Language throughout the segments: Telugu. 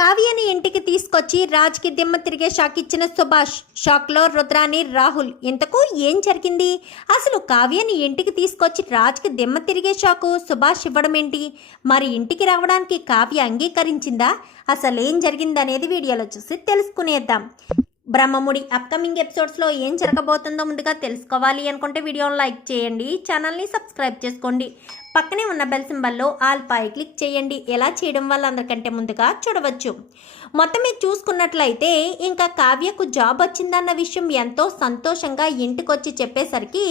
కావ్యని ఇంటికి తీసుకొచ్చి రాజ్కి దిమ్మ తిరిగే షాక్ ఇచ్చిన సుభాష్. షాక్లో రుద్రాని, రాహుల్. ఇంతకు ఏం జరిగింది? అసలు కావ్యని ఇంటికి తీసుకొచ్చి రాజ్కి దిమ్మ తిరిగే షాకు సుభాష్ ఇవ్వడం ఏంటి? మరి ఇంటికి రావడానికి కావ్య అంగీకరించిందా? అసలు ఏం జరిగిందనేది వీడియోలో చూసి తెలుసుకునేద్దాం. బ్రహ్మముడి అప్కమింగ్ ఎపిసోడ్స్లో ఏం జరగబోతుందో ముందుగా తెలుసుకోవాలి అనుకుంటే వీడియోని లైక్ చేయండి, ఛానల్ని సబ్స్క్రైబ్ చేసుకోండి, పక్కనే ఉన్న బెల్ సింబల్లో ఆల్ పై క్లిక్ చేయండి. ఎలా చేయడం వల్ల అందరికంటే ముందుగా చూడవచ్చు. మొత్తం మీద చూసుకున్నట్లయితే ఇంకా కావ్యకు జాబ్ వచ్చిందన్న విషయం ఎంతో సంతోషంగా ఇంటికొచ్చి చెప్పేసరికి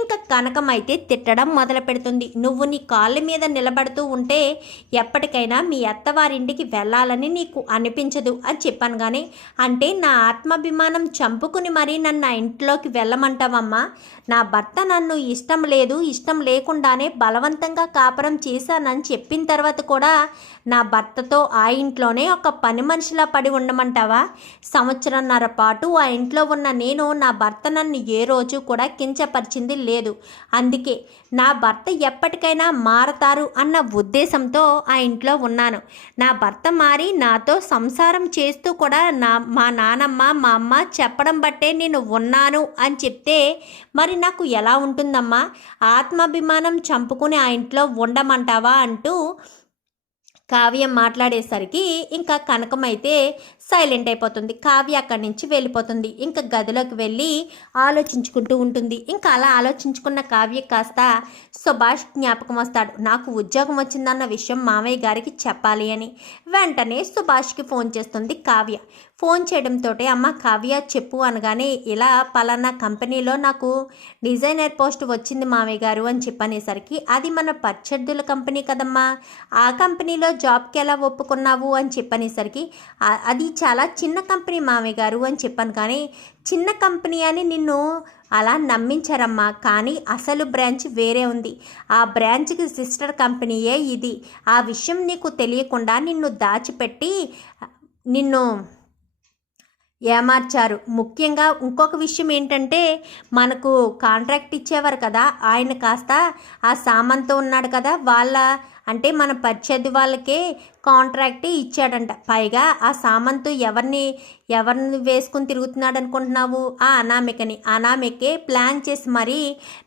ఇంకా కనకం అయితే తిట్టడం మొదలు పెడుతుంది. నువ్వు నీ కాళ్ళ మీద నిలబడుతూ ఉంటే ఎప్పటికైనా మీ అత్తవారింటికి వెళ్ళాలని నీకు అనిపించదు అని చెప్పాను. కానీ అంటే నా ఆత్మాభిమానం చంపుకుని మరీ నన్ను ఆ ఇంట్లోకి వెళ్ళమంటావమ్మా? నా భర్త నన్ను ఇష్టం లేదు, ఇష్టం లేకుండానే బలవంతంగా కాపురం చేశానని చెప్పిన తర్వాత కూడా నా భర్తతో ఆ ఇంట్లోనే ఒక పని మనిషిలా పడి ఉండమంటావా? సంవత్సరంన్నర పాటు ఆ ఇంట్లో ఉన్న నేను నా భర్త నన్ను ఏ రోజు కూడా కించపరిచింది లేదు. అందుకే నా భర్త ఎప్పటికైనా మారతారు అన్న ఉద్దేశంతో ఆ ఇంట్లో ఉన్నాను. నా భర్త మారి నాతో సంసారం చేస్తూ కూడా మా నానమ్మ మా అమ్మ చెప్పడం బట్టే నేను ఉన్నాను అని చెప్తే మరి నాకు ఎలా ఉంటుందమ్మా? ఆత్మాభిమానం చంపుకుని ఆ ఇంట్లో ఉండమంటావా అంటూ కావ్య మాట్లాడేసరికి ఇంకా కనకమైతే సైలెంట్ అయిపోతుంది. కావ్య అక్కడి నుంచి వెళ్ళిపోతుంది. ఇంకా గదిలోకి వెళ్ళి ఆలోచించుకుంటూ ఉంటుంది. ఇంకా అలా ఆలోచించుకున్న కావ్య కాస్త సుభాష్ జ్ఞాపకం వస్తాడు. నాకు ఉద్యోగం వచ్చిందన్న విషయం మామయ్య గారికి చెప్పాలి అని వెంటనే సుభాష్కి ఫోన్ చేస్తుంది కావ్య. ఫోన్ చేయడంతో అమ్మ కావ్య చెప్పు అనగానే ఇలా పలానా కంపెనీలో నాకు డిజైనర్ పోస్ట్ వచ్చింది మామయ్య గారు అని చెప్పనేసరికి అది మన ప్రత్యర్థుల కంపెనీ కదమ్మా, ఆ కంపెనీలో జాబ్కి ఎలా ఒప్పుకున్నావు అని చెప్పనేసరికి అది చాలా చిన్న కంపెనీ మామయ్య గారు అని చెప్పాను. కానీ చిన్న కంపెనీ అని నిన్ను అలా నమ్మించారమ్మా, కానీ అసలు బ్రాంచ్ వేరే ఉంది. ఆ బ్రాంచ్కి సిస్టర్ కంపెనీయే ఇది. ఆ విషయం నీకు తెలియకుండా నిన్ను దాచిపెట్టి నిన్ను ఏమార్చారు. ముఖ్యంగా ఇంకొక విషయం ఏంటంటే మనకు కాంట్రాక్ట్ ఇచ్చేవారు కదా, ఆయన కాస్త ఆ సామంతో ఉన్నాడు కదా, వాళ్ళ అంటే మన ప్రత్యర్థి వాళ్ళకే కాంట్రాక్ట్ ఇచ్చాడంట. పైగా ఆ సామంతు ఎవరిని వేసుకుని తిరుగుతున్నాడు అనుకుంటున్నావు? ఆ అనామికే ప్లాన్ చేసి మరీ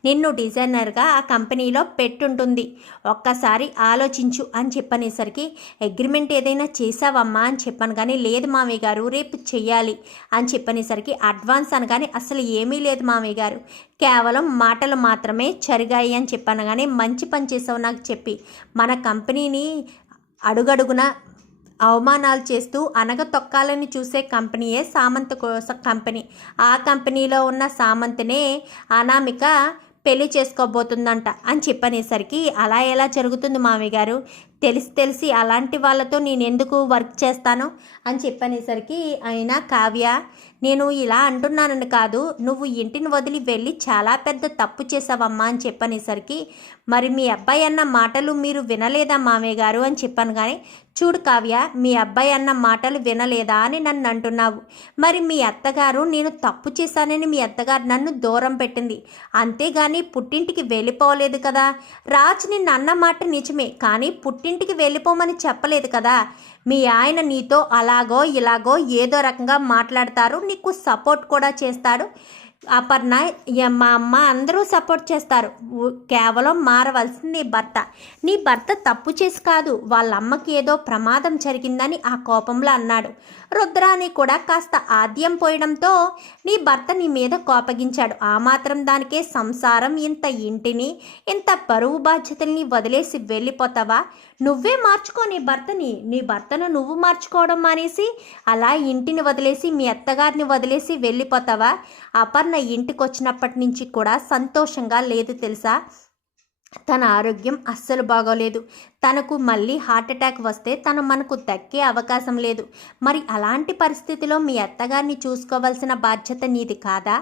నిన్ను డిజైనర్గా ఆ కంపెనీలో పెట్టుంటుంది. ఒక్కసారి ఆలోచించు అని చెప్పనేసరికి అగ్రిమెంట్ ఏదైనా చేసావమ్మా అని చెప్పాను. కానీ లేదు మామయ్య గారు, రేపు చెయ్యాలి అని చెప్పనేసరికి అడ్వాన్స్ అనగానే అసలు ఏమీ లేదు మామయ్య గారు, కేవలం మాటలు మాత్రమే జరిగాయి అని చెప్పాను. కానీ మంచి పని చేసావు నాకు చెప్పి. మన కంపెనీని అడుగడుగున అవమానాలు చేస్తూ అనగతొక్కాలని చూసే కంపెనీయే సామంత్ కంపెనీ. ఆ కంపెనీలో ఉన్న సామంత్నే అనామిక పెళ్లి చేసుకోబోతుందంట అని చెప్పనేసరికి అలా ఎలా జరుగుతుంది మామయ్య గారు? తెలిసి అలాంటి వాళ్ళతో నేను ఎందుకు వర్క్ చేస్తాను అని చెప్పనేసరికి అయినా కావ్య నేను ఇలా అంటున్నానని కాదు, నువ్వు ఇంటిని వదిలి వెళ్ళి చాలా పెద్ద తప్పు చేసావమ్మా అని చెప్పనేసరికి మరి మీ అబ్బాయి అన్న మాటలు మీరు వినలేదా మామయ్య గారు అని చెప్పాను. కానీ చూడు కావ్య, మీ అబ్బాయి అన్న మాటలు వినలేదా అని నన్ను అంటున్నావు. మరి మీ అత్తగారు నేను తప్పు చేశానని మీ అత్తగారు నన్ను దూరం పెట్టింది, అంతేగాని పుట్టింటికి వెళ్ళిపోలేదు కదా. రాజ్ నిన్ను అన్న మాట నిజమే, కానీ పుట్టింటికి వెళ్ళిపోమని చెప్పలేదు కదా. మీ ఆయన నీతో అలాగో ఇలాగో ఏదో రకంగా మాట్లాడతారు, నీకు సపోర్ట్ కూడా చేస్తాడు. అపర్ణ, మా అమ్మ అందరూ సపోర్ట్ చేస్తారు. కేవలం మారవలసింది నీ భర్త తప్పు చేసి కాదు, వాళ్ళ అమ్మకి ఏదో ప్రమాదం జరిగిందని ఆ కోపంలో అన్నాడు. రుద్రాని కూడా కాస్త ఆద్యం పోయడంతో నీ భర్త నీ మీద కోపగించాడు. ఆ మాత్రం దానికే సంసారం, ఇంత ఇంటిని, ఇంత బరువు బాధ్యతల్ని వదిలేసి వెళ్ళిపోతావా? నువ్వే మార్చుకో నీ భర్తను నువ్వు మార్చుకోవడం మానేసి అలా ఇంటిని వదిలేసి మీ అత్తగారిని వదిలేసి వెళ్ళిపోతావా? అపర్ణ ఇంటికి వచ్చినప్పటి నుంచి కూడా సంతోషంగా లేదు తెలుసా. తన ఆరోగ్యం అస్సలు బాగోలేదు. తనకు మళ్ళీ హార్ట్ అటాక్ వస్తే తను మనకు దక్కే అవకాశం లేదు. మరి అలాంటి పరిస్థితిలో మీ అత్తగారిని చూసుకోవాల్సిన బాధ్యత నీది కాదా?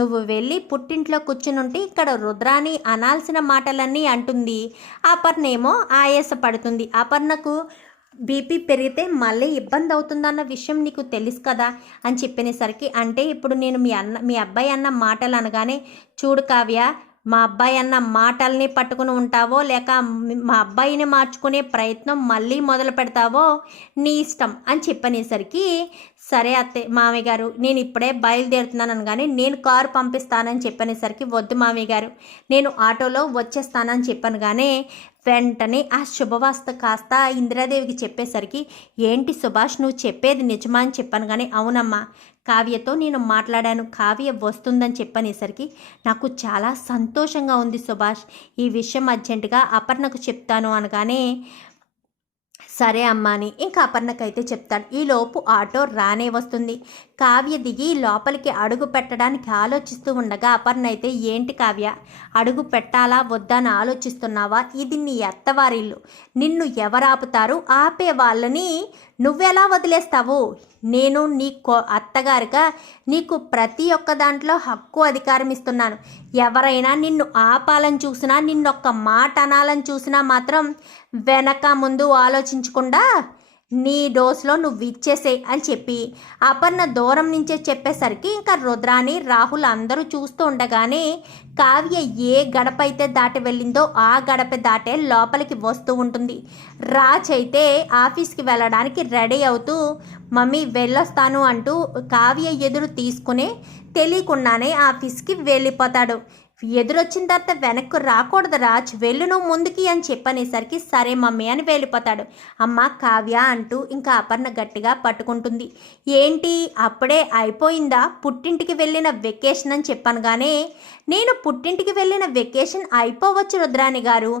నువ్వు వెళ్ళి పుట్టింట్లో కూర్చునుంటే ఇక్కడ రుద్రాని అనాల్సిన మాటలన్నీ అంటుంది. అపర్ణేమో ఆయాసపడుతుంది. అపర్ణకు బీపీ పెరిగితే మళ్ళీ ఇబ్బంది అవుతుందన్న విషయం నీకు తెలుసు కదా అని చెప్పినసరికి అంటే ఇప్పుడు నేను మీ అబ్బాయి అన్న మాటలు అనగానే చూడు కావ్య, మా అబ్బాయి అన్న మాటల్ని పట్టుకుని ఉంటావో లేక మా అబ్బాయిని మార్చుకునే ప్రయత్నం మళ్ళీ మొదలు పెడతావో నీ ఇష్టం అని చెప్పనేసరికి, సరే మామయ్య గారు నేను ఇప్పుడే బయలుదేరుతున్నాను కానీ నేను కారు పంపిస్తానని చెప్పనేసరికి, వద్దు మామయ్య గారు నేను ఆటోలో వచ్చేస్తానని చెప్పాను కానీ వెంటనే ఆ శుభవార్త కాస్త ఇందిరాదేవికి చెప్పేసరికి, ఏంటి సుభాష్ నువ్వు చెప్పేది నిజమా అని చెప్పాను కానీ, అవునమ్మా కావ్యతో నేను మాట్లాడాను, కావ్య వస్తుందని చెప్పనేసరికి నాకు చాలా సంతోషంగా ఉంది సుభాష్, ఈ విషయం అర్జెంటుగా అపర్ణకు చెప్తాను అనగానే, సరే అమ్మా అని ఇంకా అపర్ణకైతే చెప్తాడు. ఈలోపు ఆటో రానే వస్తుంది. కావ్య దిగి లోపలికి అడుగు పెట్టడానికి ఆలోచిస్తూ ఉండగా అపర్ణ అయితే, ఏంటి కావ్య అడుగు పెట్టాలా వద్దా అని ఆలోచిస్తున్నావా? ఇది నీ అత్తవారిల్లు, నిన్ను ఎవరాపుతారు? ఆపే వాళ్ళని నువ్వెలా వదిలేస్తావు? నేను నీ అత్తగారిగా నీకు ప్రతి ఒక్క దాంట్లో హక్కు అధికారం ఇస్తున్నాను. ఎవరైనా నిన్ను ఆపాలని చూసినా, నిన్నొక్క మాట అనాలని చూసినా మాత్రం వెనక ముందు ఆలోచించకుండా నీ డోస్లో నువ్వు ఇచ్చేసే అని చెప్పి అపర్ణ దూరం నుంచే చెప్పేసరికి ఇంకా రుద్రాని రాహుల్ అందరూ చూస్తూ ఉండగానే కావ్య ఏ గడప అయితే దాటి వెళ్ళిందో ఆ గడప దాటే లోపలికి వస్తూ ఉంటుంది. రాజ్ అయితే ఆఫీస్కి వెళ్ళడానికి రెడీ అవుతూ మమ్మీ వెళ్ళొస్తాను అంటూ కావ్య ఎదురు తీసుకునే తెలియకుండానే ఆఫీస్కి వెళ్ళిపోతాడు. ఎదురొచ్చిన తర్వాత వెనక్కు రాకూడదు రాజ్, వెళ్ళు నువ్వు ముందుకి అని చెప్పనేసరికి, సరే మమ్మీ అని వెళ్ళిపోతాడు. అమ్మ కావ్య అంటూ ఇంకా అపర్ణ గట్టిగా పట్టుకుంటుంది. ఏంటి అప్పుడే అయిపోయిందా? పుట్టింటికి వెళ్ళిన వెకేషన్ అని చెప్పాను కానీ, నేను పుట్టింటికి వెళ్ళిన వెకేషన్ అయిపోవచ్చు రుద్రాణి గారు,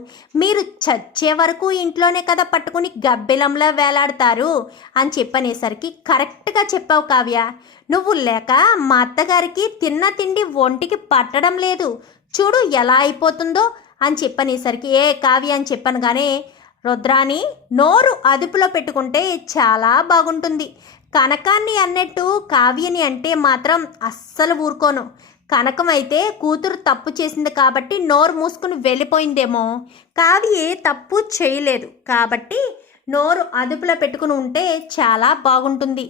మీరు చచ్చే వరకు ఇంట్లోనే కదా పట్టుకుని గబ్బిలంలా వేలాడతారు అని చెప్పనేసరికి, కరెక్ట్గా చెప్పావు కావ్య, నువ్వు లేక మా అత్తగారికి తిన్న తిండి ఒంటికి పట్టడం లేదు, చూడు ఎలా అయిపోతుందో అని చెప్పనేసరికి, ఏ కావ్య అని చెప్పాను కానీ, రుద్రాని నోరు అదుపులో పెట్టుకుంటే చాలా బాగుంటుంది. కనకాన్ని అన్నట్టు కావ్యని అంటే మాత్రం అస్సలు ఊరుకోను. కనకం అయితే కూతురు తప్పు చేసింది కాబట్టి నోరు మూసుకుని వెళ్ళిపోయిందేమో, కావ్య తప్పు చేయలేదు కాబట్టి నోరు అదుపులో పెట్టుకుని ఉంటే చాలా బాగుంటుంది.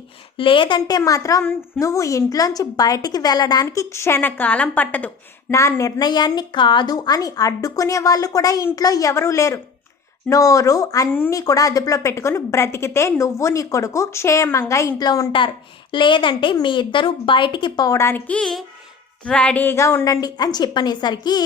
లేదంటే మాత్రం నువ్వు ఇంట్లోంచి బయటికి వెళ్ళడానికి క్షణకాలం పట్టదు. నా నిర్ణయాన్ని కాదు అని అడ్డుకునే వాళ్ళు కూడా ఇంట్లో ఎవరూ లేరు. నోరు అన్నీ కూడా అదుపులో పెట్టుకుని బ్రతికితే నువ్వు నీ కొడుకు క్షేమంగా ఇంట్లో ఉంటారు. లేదంటే మీ ఇద్దరు బయటికి పోవడానికి రెడీగా ఉండండి అని చెప్పనేసరికి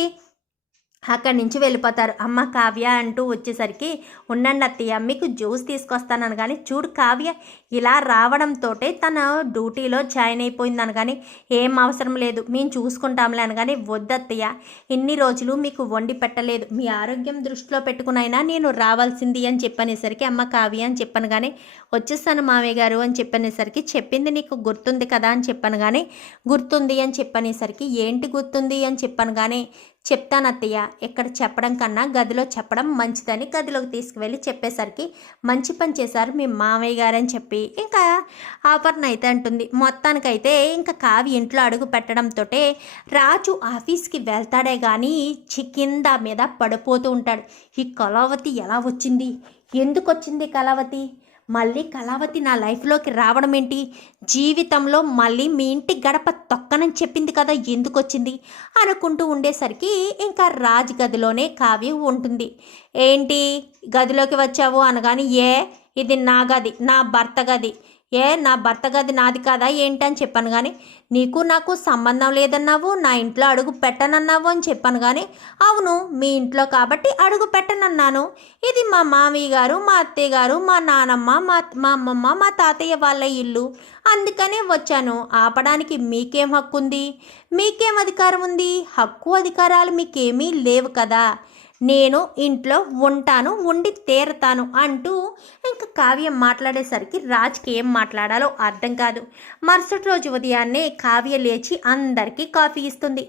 అక్కడి నుంచి వెళ్ళిపోతారు. అమ్మ కావ్య అంటూ వచ్చేసరికి, ఉండండి అత్తయ్య మీకు జ్యూస్ తీసుకొస్తానని కానీ, చూడు కావ్య ఇలా రావడంతో తన డ్యూటీలో జాయిన్ అయిపోయిందని కానీ, ఏం అవసరం లేదు మేము చూసుకుంటాంలే అని కానీ, వద్దత్తయ్య ఇన్ని రోజులు మీకు వండి పెట్టలేదు, మీ ఆరోగ్యం దృష్టిలో పెట్టుకునైనా నేను రావాల్సింది అని చెప్పనేసరికి, అమ్మ కావ్య అని చెప్పాను కానీ, వచ్చేస్తాను మావయ్య గారు అని చెప్పనేసరికి, చెప్పింది నీకు గుర్తుంది కదా అని చెప్పాను కానీ, గుర్తుంది అని చెప్పనేసరికి, ఏంటి గుర్తుంది అని చెప్పాను కానీ, చెప్తాను అత్తయ్య, ఇక్కడ చెప్పడం కన్నా గదిలో చెప్పడం మంచిదని గదిలోకి తీసుకువెళ్ళి చెప్పేసరికి, మంచి పని చేశారు మీ మామయ్య గారు అని చెప్పి ఇంకా ఆపర్ణ అయితే అంటుంది. మొత్తానికైతే ఇంకా కావ్య ఇంట్లో అడుగు పెట్టడంతో రాజు ఆఫీస్కి వెళ్తాడే కానీ కింద మీద పడిపోతూ ఉంటాడు. ఈ కళావతి ఎలా వచ్చింది? ఎందుకు వచ్చింది కళావతి? మళ్ళీ కళావతి నా లైఫ్లోకి రావడం ఏంటి? జీవితంలో మళ్ళీ మీ ఇంటి గడప తొక్కనని చెప్పింది కదా, ఎందుకు వచ్చింది అనుకుంటూ ఉండేసరికి ఇంకా రాజ్ గదిలోనే కావ్య ఉంటుంది. ఏంటి గదిలోకి వచ్చావు అనగాని, ఇది నా గది, నా భర్త గది, నా భర్త గది నాది కాదా ఏంటని చెప్పాను కానీ, నీకు నాకు సంబంధం లేదన్నావు, నా ఇంట్లో అడుగు పెట్టనన్నావు అని చెప్పాను కానీ, అవును మీ ఇంట్లో కాబట్టి అడుగు పెట్టనన్నాను, ఇది మా మామయ్య గారు, మా అత్తయ్య గారు, మా నానమ్మ, మా అమ్మమ్మ, మా తాతయ్య వాళ్ళ ఇల్లు, అందుకనే వచ్చాను. ఆపడానికి మీకేం హక్కు ఉంది? మీకేం అధికారం ఉంది? హక్కు అధికారాలు మీకేమీ లేవు కదా. నేను ఇంట్లో ఉంటాను, ఉండి తీరతాను అంటూ ఇంకా కావ్య మాట్లాడేసరికి రాజ్కి ఏం మాట్లాడాలో అర్థం కాదు. మరుసటి రోజు ఉదయాన్నే కావ్య లేచి అందరికీ కాఫీ ఇస్తుంది,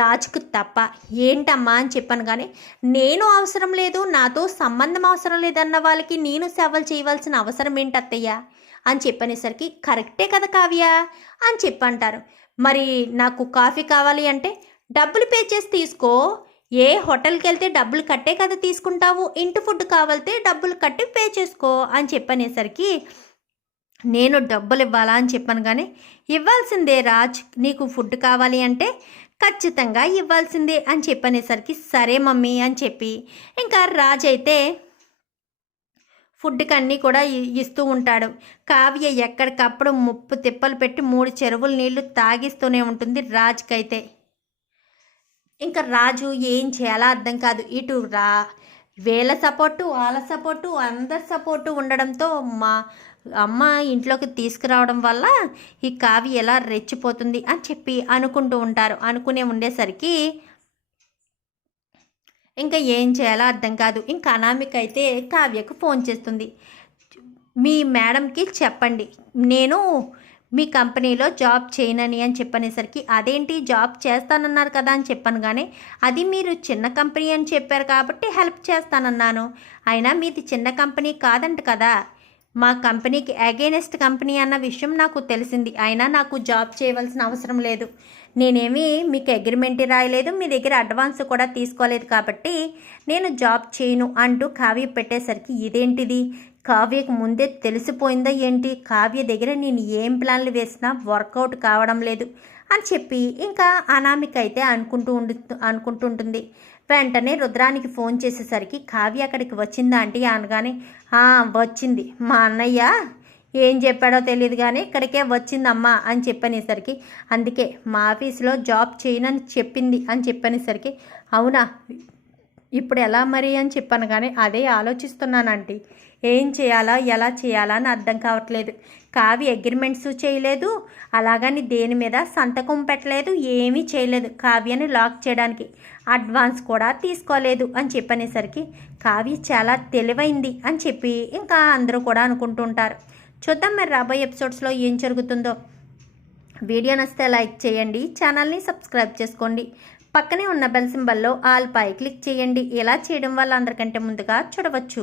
రాజ్కు తప్ప. ఏంటమ్మా అని చెప్పాను కానీ, నేను అవసరం లేదు, నాతో సంబంధం అవసరం లేదన్న వాళ్ళకి నేను సేవలు చేయవలసిన అవసరం ఏంటి అత్తయ్య అని చెప్పనేసరికి, కరెక్టే కదా కావ్య అని చెప్పంటారు. మరి నాకు కాఫీ కావాలి అంటే డబ్బులు పే చేసి తీసుకో, ఏ హోటల్కి వెళ్తే డబ్బులు కట్టే కదా తీసుకుంటావు, ఇంటి ఫుడ్ కావాలితే డబ్బులు కట్టి పే చేసుకో అని చెప్పనేసరికి, నేను డబ్బులు ఇవ్వాలా అని చెప్పాను కానీ, ఇవ్వాల్సిందే రాజ్, నీకు ఫుడ్ కావాలి అంటే ఖచ్చితంగా ఇవ్వాల్సిందే అని చెప్పనేసరికి సరే మమ్మీ అని చెప్పి ఇంకా రాజు అయితే ఫుడ్కి అన్నీ కూడా ఇస్తూ ఉంటాడు. కావ్య ఎక్కడికప్పుడు ముప్పు తిప్పలు పెట్టి 3 చెరువుల నీళ్లు తాగిస్తూనే ఉంటుంది రాజుకైతే. ఇంకా రాజు ఏం చేయాలో అర్థం కాదు. ఇటు వీళ్ళ సపోర్టు వాళ్ళ సపోర్టు అందరి సపోర్టు ఉండడంతో మా అమ్మ ఇంట్లోకి తీసుకురావడం వల్ల ఈ కావ్య ఎలా రెచ్చిపోతుంది అని చెప్పి అనుకుంటూ ఉంటారు. అనుకునే ఉండేసరికి ఇంకా ఏం చేయాలో అర్థం కాదు. ఇంకా అనామిక అయితే కావ్యకు ఫోన్ చేస్తుంది. మీ మేడంకి చెప్పండి నేను మీ కంపెనీలో జాబ్ చేయనని అని చెప్పనేసరికి అదేంటి జాబ్ చేస్తానన్నారు కదా అని చెప్పాను, కానీ అది మీరు చిన్న కంపెనీ అని చెప్పారు కాబట్టి హెల్ప్ చేస్తానన్నాను. అయినా మీది చిన్న కంపెనీ కాదంట కదా, మా కంపెనీకి అగైనెస్ట్ కంపెనీ అన్న విషయం నాకు తెలిసింది. అయినా నాకు జాబ్ చేయవలసిన అవసరం లేదు. నేనేమి మీకు అగ్రిమెంట్ రాయలేదు, మీ దగ్గర అడ్వాన్స్ కూడా తీసుకోలేదు కాబట్టి నేను జాబ్ చేయను అంటూ కావ్య పెట్టేసరికి ఇదేంటిది, కావ్యకు ముందే తెలిసిపోయిందా ఏంటి, కావ్య దగ్గర నేను ఏం ప్లాన్లు వేసినా వర్కౌట్ కావడం లేదు అని చెప్పి ఇంకా అనామిక అయితే అనుకుంటుంటుంది. వెంటనే రుద్రానికి ఫోన్ చేసేసరికి కావ్య అక్కడికి వచ్చిందా ఆంటీ అనగానే వచ్చింది, మా అన్నయ్య ఏం చెప్పాడో తెలియదు కానీ ఇక్కడికే వచ్చిందమ్మా అని చెప్పనేసరికి అందుకే మా ఆఫీస్లో జాబ్ చేయనని చెప్పింది అని చెప్పనేసరికి అవునా ఇప్పుడు ఎలా మరి అని చెప్పాను, కానీ అదే ఆలోచిస్తున్నానంటీ, ఏం చేయాలా ఎలా చేయాలా అని అర్థం కావట్లేదు. కావ్య అగ్రిమెంట్స్ చేయలేదు, అలాగని దేని మీద సంతకం పెట్టలేదు, ఏమీ చేయలేదు, కావ్యని లాక్ చేయడానికి అడ్వాన్స్ కూడా తీసుకోలేదు అని చెప్పనేసరికి కావ్య చాలా తెలివైంది అని చెప్పి ఇంకా అందరూ కూడా అనుకుంటుంటారు. చూద్దాం మరి రాబోయే ఎపిసోడ్స్లో ఏం జరుగుతుందో. వీడియో నచ్చితే లైక్ చేయండి, ఛానల్ని సబ్స్క్రైబ్ చేసుకోండి, పక్కనే ఉన్న బెల్ సింబల్లో ఆల్ పై క్లిక్ చేయండి. ఇలా చేయడం వల్ల అందరికంటే ముందుగా చూడవచ్చు.